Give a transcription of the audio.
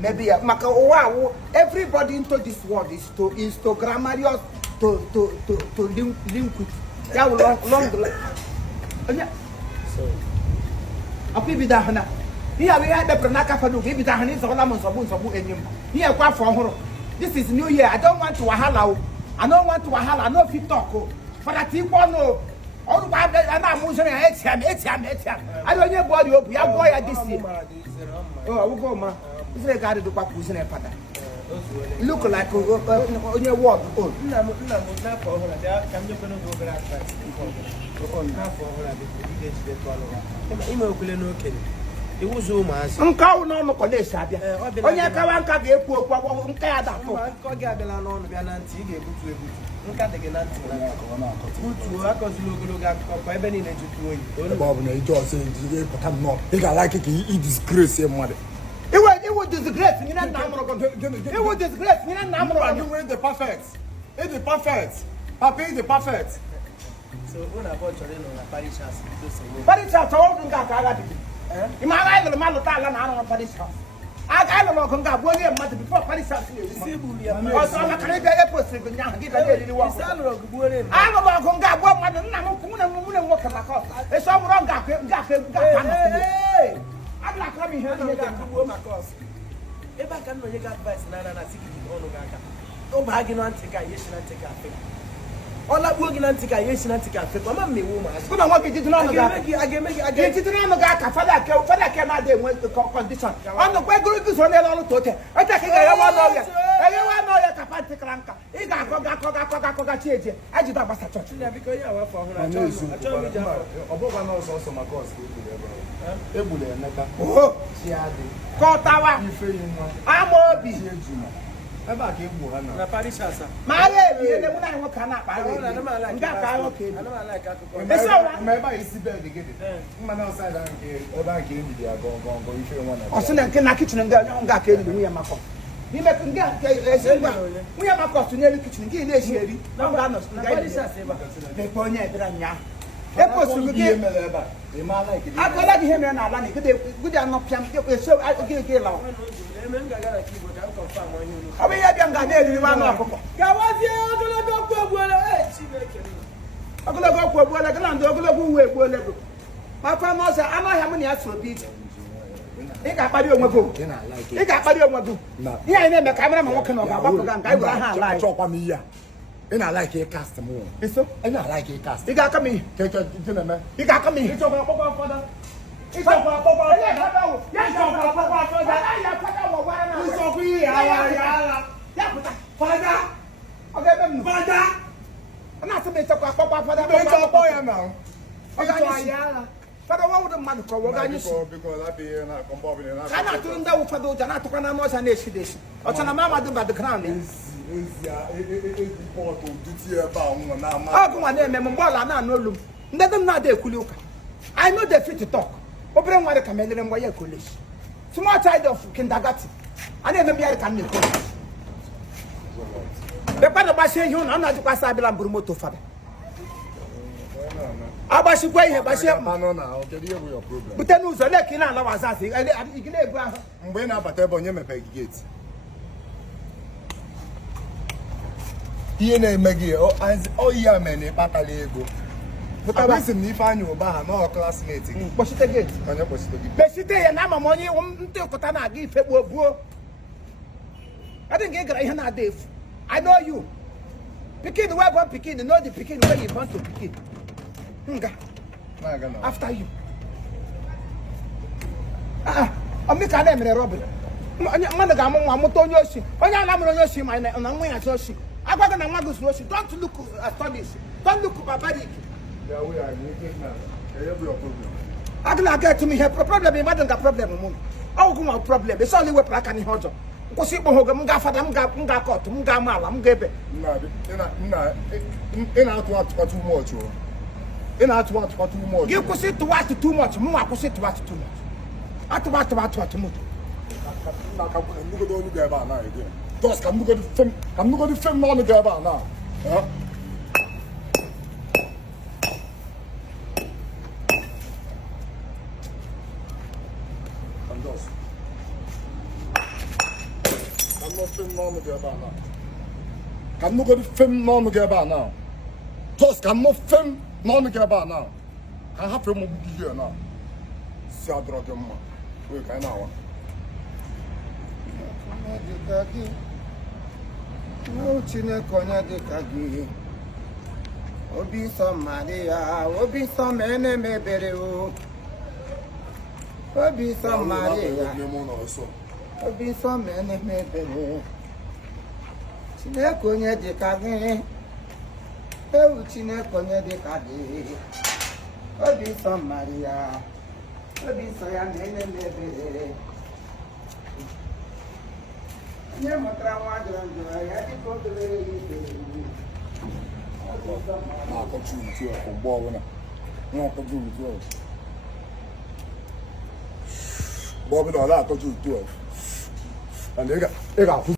maybe wow, everybody into this world is to grammarious to link with. Yeah, long. So, I'll be that now. Here we had the Pranaka for the baby that is all Sabu and him. Here, quite for her. This is New Year. I don't want to wahala. I don't want to wahala. I know if you talk. But I think one no. All about that, I'm moving it's him. I don't know what you are boy at this year. Oh, I will go, ma. It's like I do Papu in a pattern. Look like on your walk. Oh, no, Imo Comedy. It was so much. Uncle, no, college. When you come and get a poor, it was disgrace. It was disgrace. The perfect. It's the perfect. Papi the perfect. So when I bought your parish house, Parish house, in my life, the man of Thailand, I don't know Parish house. I don't know who got 1 year month before Parish house. Also, I'm a Canadian airport. I don't know who got 1 month and walk at my cost. It's all wrong. I'm not coming here to make my cost. If I can make advice, Nana, oh, bagging on take a yes and take a all that working and take a yes and take a fit. Mamma, me woman. Good, I want you to know. I get it on the gaka. Father came out there with the condition. I'm the way going to Sonny all the time. I take a one lawyer. Everyone know your capacity cranker. He got Coca change. I did not touch it because you are for her. I told me, Oboga knows also my course. Ebule Neka. Oh, she had caught our I'm Obi. Ever came Buhana. The parish house. My lady, and then I walk on up. I don't like that. It's all right. Remember, you see better to get it. Man outside and get other game, they are going if you want to. Also, then can I kitchen and go got me and my coffee. You make them get we have a cost to near the kitchen. Give this year. No, they point at that was to give me the man like it. I like him and I like it. Good enough, so I could get it long. I mean, I can't get it. I'm going to go for a I'm going to go to my friend was I know how many asked for beat. He got body on my book. He got body on my book. Yeah, I never camera walking on my back. I like chop on me. And I like a custom. So, and I like a custom. He got me. Take a gentleman. He got me. It's over father. It's over papa. Yes, over papa. It's over here. Father. Okay, father. I'm not to make a papa for that. It's a boy now. Okay, Father, what would the man call? Because I be here and I come over and I cannot turn down for those and I took an amount and this. Or tell a mamma about the crown. How come I name Mbola no look? Let them not there, Kuluka. I know they fit to talk. Open what I can make them wire coolish. Small child of kindergarten. I never be a can call. The part of my saying, you know, not to pass Abel and Brumoto father. I was away here, but she have no problem. But then who's a lucky now? I was asking, I when I put on your gate. Here, Maggi, oh, yeah, man, a patalego. But I was in Nifanyo, no classmates. What's it again? But she tell you, now, money won't take Kotana give it. I didn't get a Dave. I know you. Picking the web one picking, you know the picking where you want to pick it. After you. I'm making a name, Robin. Managam, I'm on your ship. When I'm on your ship, I'm going to ship. I got an Amagus Roshi. Don't look astonished. Don't look barbaric. Yeah, we are I cannot get to me. Have a problem. I don't have problem. Oh, no problem. It's only what I can hold. Because people who go for them got caught. I'm gave in out what too much. In out what too much. You could sit to watch too much. More could sit to watch too much. I to watch what too much. Dos, I'm going to film on the girl now. Huh? I'm not film n'ọnụ gị ebe a now. Ka m nụgodi film n'ọnụ gị ebe a now. Just ka m nụ film n'ọnụ gị ebe a now. Ka m hapụ ịmụ gị here now. Si adọrọ gị mma. Wee ka anyị na-awa. Chineke onye dị ka gị obi nsọ Maria obi nsọ mene mebere o obi nsọ Maria obi nsọ mene mebere Chineke onye dị ka gị ewu Chineke onye dị ka gị obi nsọ Maria obi nsọ ya mene mebere onye mụtara nwa jọrọ njọ ya dịka obere na-akọchi utu a mgbe ọbụla na-akọchi utu a mgbe ọbụla ọ na-akọchi utu a ị ga-afụ